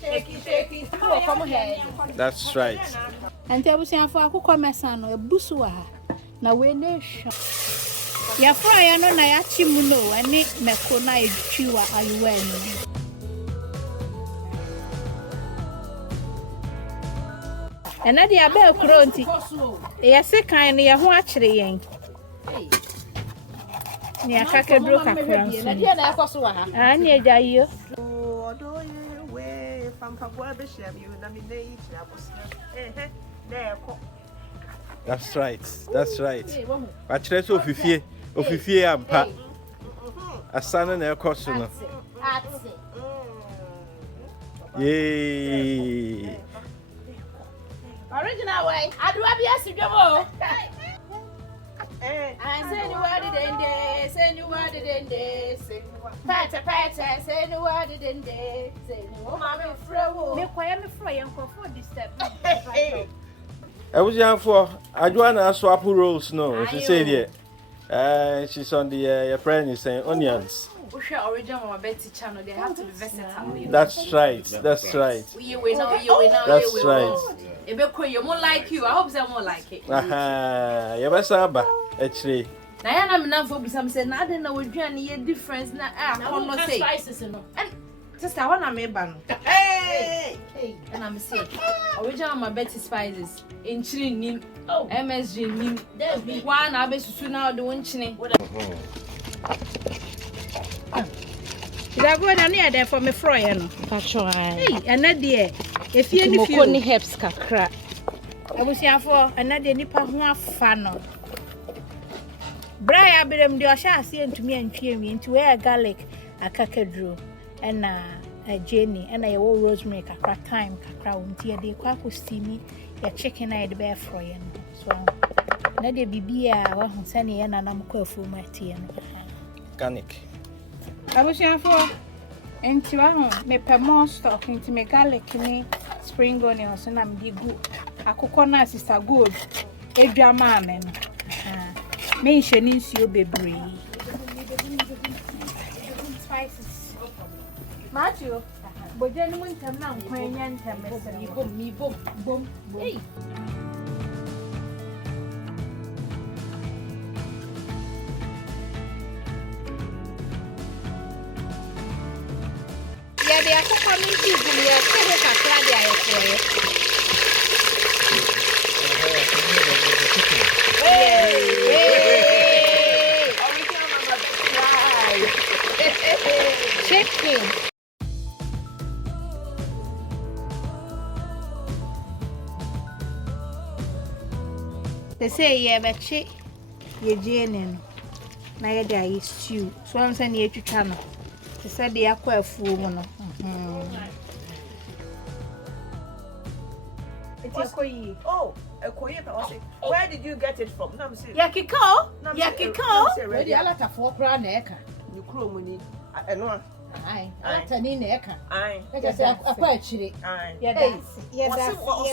Shaky. Come here. That's right. And tell us for akukọ mesano e busu wa ha. Na we nation. Ya fra ya no na ya chimuno ani meko na edtwiwa aluwa ni. Ena dia be kuro nti. Ya se kan ne ya ho akire yen. Ni akake dro kakra nso. Na dia na yakoso wa ha. Ani eja yo. Odo we famfabo be share you na me nei chiabosia. There ko. That's right. That's right. Achire so ofifie ampa. Asana na ekoso no. Yay. Original way. Adwoa bi asidwomo. I say you what did in day, say you what did in day, say Pata, say you what did in day, say no mammy fro. Me quiet me fro and for this step. I was young for Adwoa na swap rolls no. She said yeah. She's on the friend saying onions. Original on Betty channel, they have to be versatile. That's right. That's right. We know. That's right. If you more like you, I hope they more like it. Aha, you better saba actually. Na ya na me na for some say na dey na wodwan ye difference na come no say. And sister what na me ba no. Hey. And I'm say original my Betty spices in chiri nim. MSG nim. One na be susu na de won chini. Go na near there for me fry no. Hey, and na there. If you any few ni herbs kakra. Abusiafo, and na dey nipa ho afa no. Bra ya berem de ohia ase ntumi antwie mi nti we garlic akakedro na jenny na ye wo rosemary kakra thyme kakra wonti ye de kwa ko steamy ya chicken na ye de be fry no. So na de bibia wa hu sane ye nanam kwa afu ma tie no. Organic. Abusiafo enti wa hu me pe more stock nti me garlic ni spring onions na me gu akukọ na sister gold edwa ma me no. Me sheni nsuo bebre. Spices. Matthew, boje ni muntam na nkwanya ntam mesa mi bom. Hey. Ya de akoko mi ti bu ya se ka kra de ayekoye. Chicken. They say yeah, but she Jane na ye dey stew. So I'm saying ye twitwa no. They said they akwa afuo mu no. Oh, where did you get it from? No, I'm saying. Yakiko. Where the alata for crown eka. You crow money. I know. Aye. Alata ni eka. Aye. Let's say akwa chiri. Aye. Yes.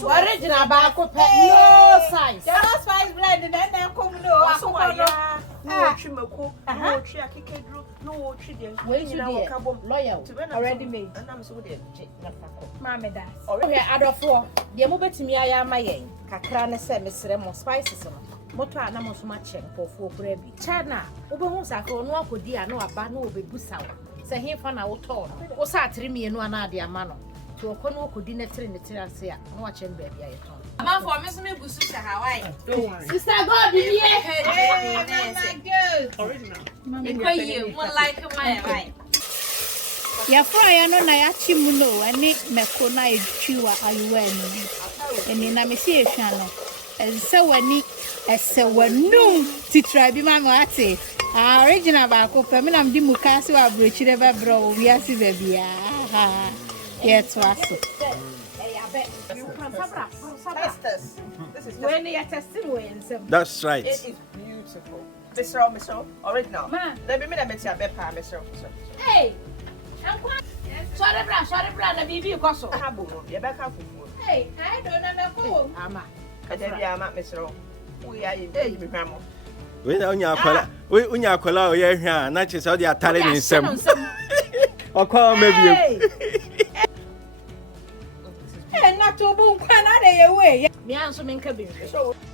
Original ba ko no size. Just spice blend and then come no. So why ya? No RHEMACO. No tree akikedro. No tree there. Where you there? Loyal. Already made. And I'm so there. Mama das. Okay, Adwoa. The mo betimi aya mayen. Kakra ne se mesre mo spices no. Moto ana mo so ma che nkofo kura bi. China, obehu sakro no akodi ana aba na obebusa wo. Se hemfa na wo to no. Wo sa atremienu ana ade ama no. To okọ no okodi ne tire ase a no wa che mba bia ye to. Ama for me so me busu sa Hawaii. Don't worry. Sister God be here. Hey, my God. Original. You more like my right. Ya fra ya no na ya chimuno ani meko na edtwiwa aluwa ni. Eni na me si ehwa no. Ense wani ese wanum titra bi ma ma ate. Original ba ko pe me na mdi mukase wa brochire be bro wi asi be bia. Ye to aso. This is When you are testing when That's right. It is beautiful. Mr. Original. Ma. Let me make a better, Mr. Hey. Sorry, bra, na bibi koso. You back up for Hey, I don't know. Ama. Ama, Mr. We are in Grandma. We unya akwala o ye hwa na che so de atare ni nsem Okwa maybe. Na to bu nkwa na dey away. Me anso me nka bi.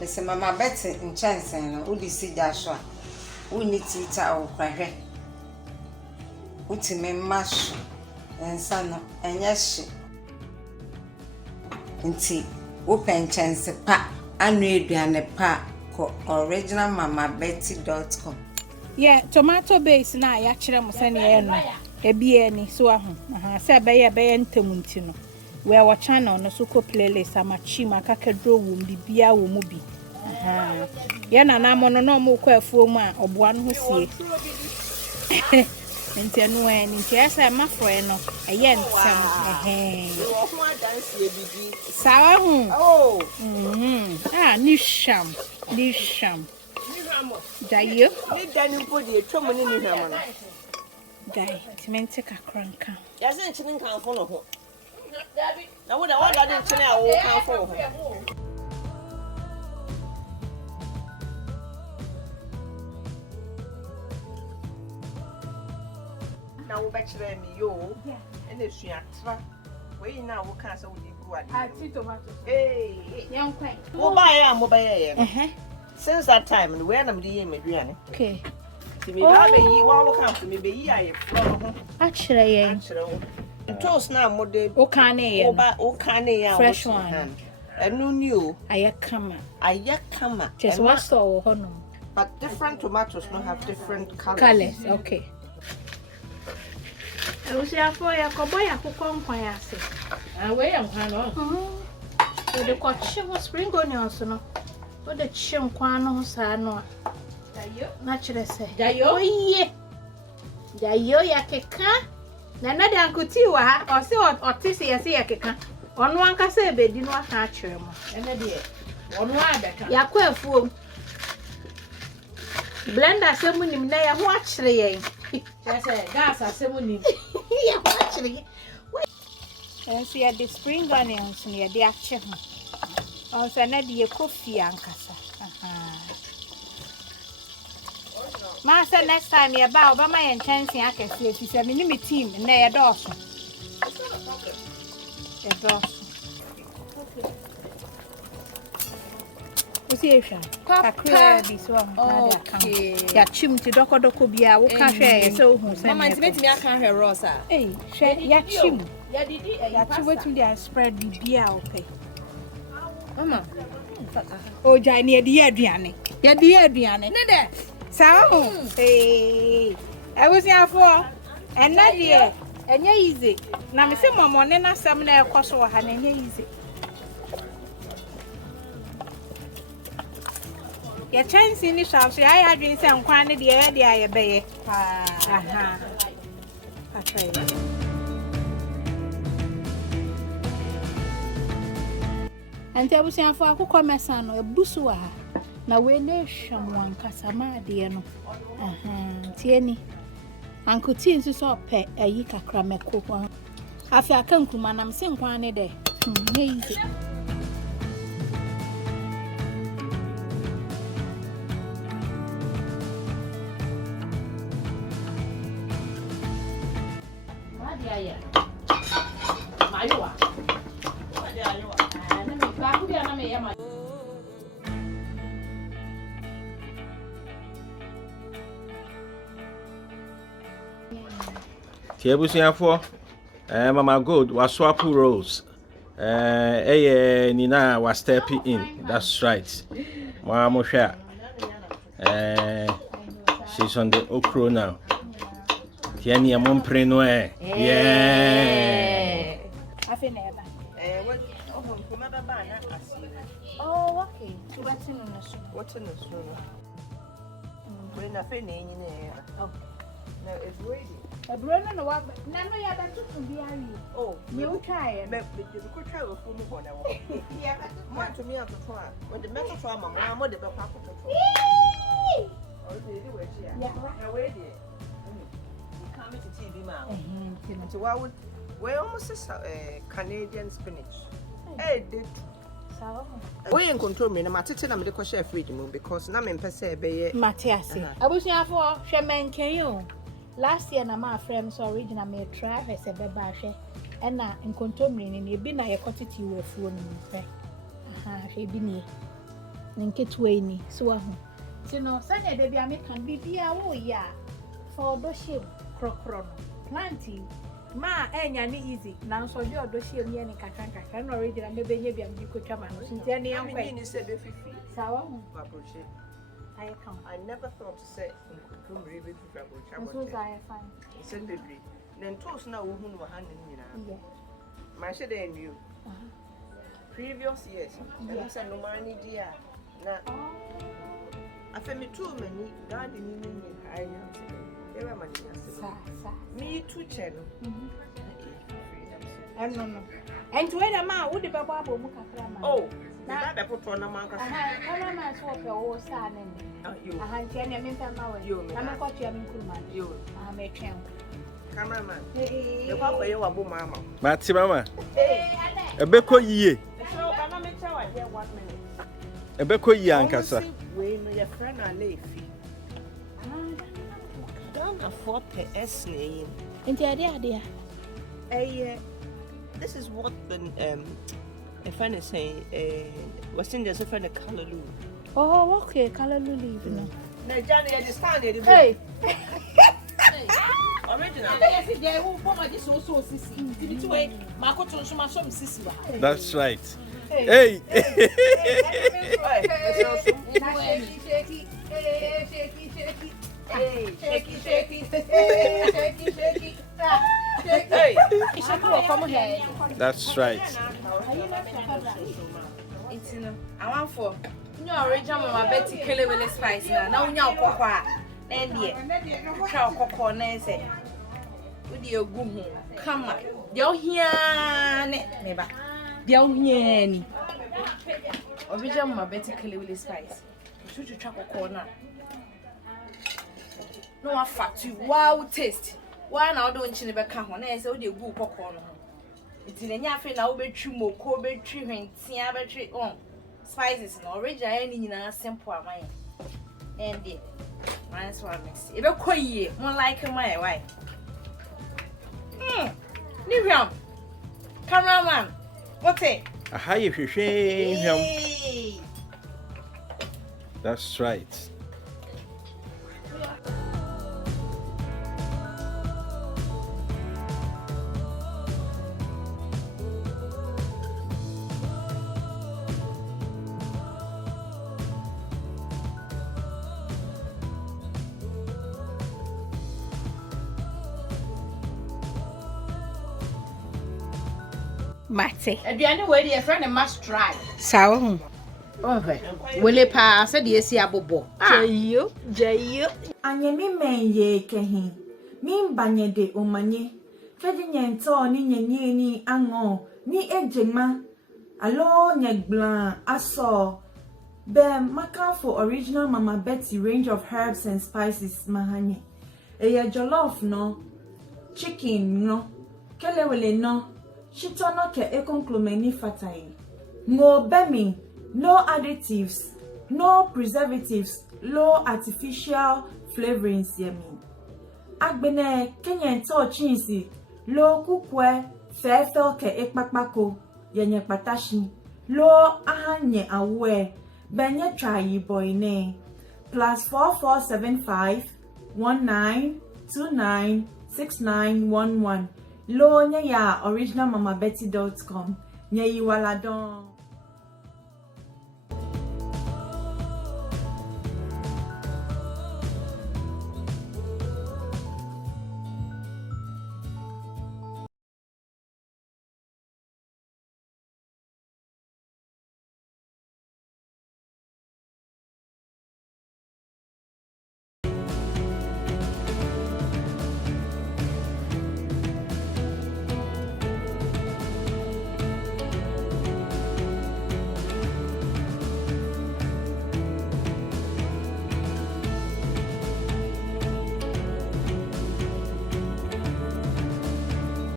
Ese mama Betty nchansen no udi si da so a. Uni tita o kwahwe. Uti me maso. Ensa no enye hye. Nti wo penchanse pa anu eduane pa ko originalmamabetty.com. Yeah, tomato base na ya kire mo se ne no. Ebie ni so ahu. Se be ntamunti no. We our channel no so ko playlist amachi makaka draw wo bibia wo mu bi. Ya na na mo no mo ko afuo mu a oboa no ho sie. Nti enu en nti esa ma fro no eye nsem Wo ho adanse bibi. Sawa hu. Oh. Ni sham. Ni hamo. Dayo. Ni dani mpo de etwa ni hamo no. Dai, timente kakranka. Ya se nchini nkan fo no ho. Na wo da de nchini a wo kan fo ho. Na wo bechire mi yo. Ene suatra. We na wo kan se wo di gu ade. Tomato. Yankwan. Wo ba ya mo ba ye. Since that time, we na me di me duane. Okay. Ti me ba be yi wa wo kan fo me be yi aye flo ho. Achire yen. Toast na mo de O kan yen. o kan ya fresh one. Enu ni o. Ayakama. And Just what so hono. but different tomatoes no have different Colors, okay. I was here for ya koboy akukon kwan ase. We am kan no. So the kwachi was spring onions no. What the chim kwan no sa no. Dayo. Na kire se. Dayo. Oye. Dayo ya keka. Na na de ankuti wa ha. O se otisi ya se ya keka. Onu anka se ebedi no aka akire mo. Ene de. Onu abeka. Ya kwa afuom. Blender se mu nim na ya ho akire yen. Say gas asemu ni. Ya ho akire yen. So ya the spring onions ni ya de akye ho. O se na de coffee ankasa. Ma say next time ya ba obama yen chance akese fi se me ni me team na ya doso. Ya doso. Osi ehwa. Kakra bi so am na de aka. Ya chim ti doko bia wo ka hwe se ohun se. Mama nti betimi aka hwe rosa. Hwe ya chim. Ya didi Ya chim wetu dey spread bi bia okay. Mama. O ja ni e di aduane. Ya di aduane. Ne de. Sao? I was here for and not here. And yeah, easy. Now, Miss Mamma, and I summon a cost or hand and easy. Your chance in the shop, I had been some quantity idea. I obey. And I was here for a cook my son or a busua. Na we ne hwamwan kasama de no tie ni ankuti nso so pe ayi kakra meko afi aka nkruma na mse nkwan ne de ne yize Madia Mayowa na me ba ku dia na me ya ma Tiabusiafo Mama Gold was swap roles. Nina was stepping in. That's right. Mama Mosha. She's on the okro now. Tiani amon preno yeah. Afinela. Oh, okay. So what's in the soup? What's in the soup? We're not finishing it. Okay. No, it's ready. A brother no wa na no ya da tutu bi ari. Oh, you try. Me could try with food for now. Yeah, more to me to try. When the metal trauma, I'm more the back to try. Oh, yeah, where did you come to TV, ma'am? So, why would we almost Canadian spinach? Hey, did we in control me? I'm at the question fridge because now I'm per se be Matiasi. I was here for Shaman Kayo. last year na ma frame so original me try her se beba hwe e na nkontomri ni ebi na ye kotiti wafuo no mfe hwe bi ni nketuwa ni so ahu ti no sanya de bia me kan bibia wo ya for odo shape krokro no planti ma enya ni easy na nso je odo shape ni kakra no original me benye bia me kotwa ma no sinti ani yankwa ni se be fifi sawa hu approach I come. I never thought to say nkontomri be fifi approach So I fine. se bebre then toast na wo hu no ha ni nyina Yeah. my SHADAI knew previous years and said no money dear na I feel me too many garden in I am me too channel. No. And to wait a man would be Babo Mukakra. Oh, that I put on a man. I have swap your son and you. I had Jenny Minta Mawa. I'm a coach, I'm in you. I'm a champ. Cameraman, the papa you are Mama. Mati mama. Ebeko ye. So, but I'm a child here 1 minute. Ebeko ye ankasa. We know your friend are late. Don't afford per S name. Into idea. This is what the a friend is saying. What's in there's a friend of Callaloo. Oh, okay, Callaloo leave. Now, Johnny, I just found it. Hey. Original. That's right. Hey. That's right. I want for no original Mama Betty KILLEEN spice now nya okokwa na ndie twa okokwa na say we dey ogu hu kama de ohia ne meba de ohia ni original Mama Betty KILLEEN spice chuchu twa okokwa na no afatu wow taste wa na odo nchi ne beka ho na say we dey gu okokwa no iti na nya afi na wo betwi moko betwi hwentia betwi spices no original any nyina simple amai and the nice one mix e be koyie mo like my why ni hwam cameraman what it Aha ye hwehwe hwam. That's right. Mate. aduane we dey friend must try Sawa hu. wele pa se dey esi abobo Jayo. Anye mi menye kehi. Mi mbanye de omanye. Fedi nyento ni nyenye ni ango. Ni ejema. Alo nyegblan aso. Be maka for original Mama Betty range of herbs and spices mahanye. Eye jollof no. Chicken no. Kelewele no. Shitono ke ekonklumeni fatai. Mo bemi. No additives. No preservatives. Low artificial flavorings yemi. Agbene Kenyan to chinsi. Lo kukwe fefel ke ekpakpako. Yenye patashi. Lo ahanye awe. Benye trayi boyne. Plus 4475 1929 6911. Lo nye ya originalmamabetty.com. Nye yi waladon.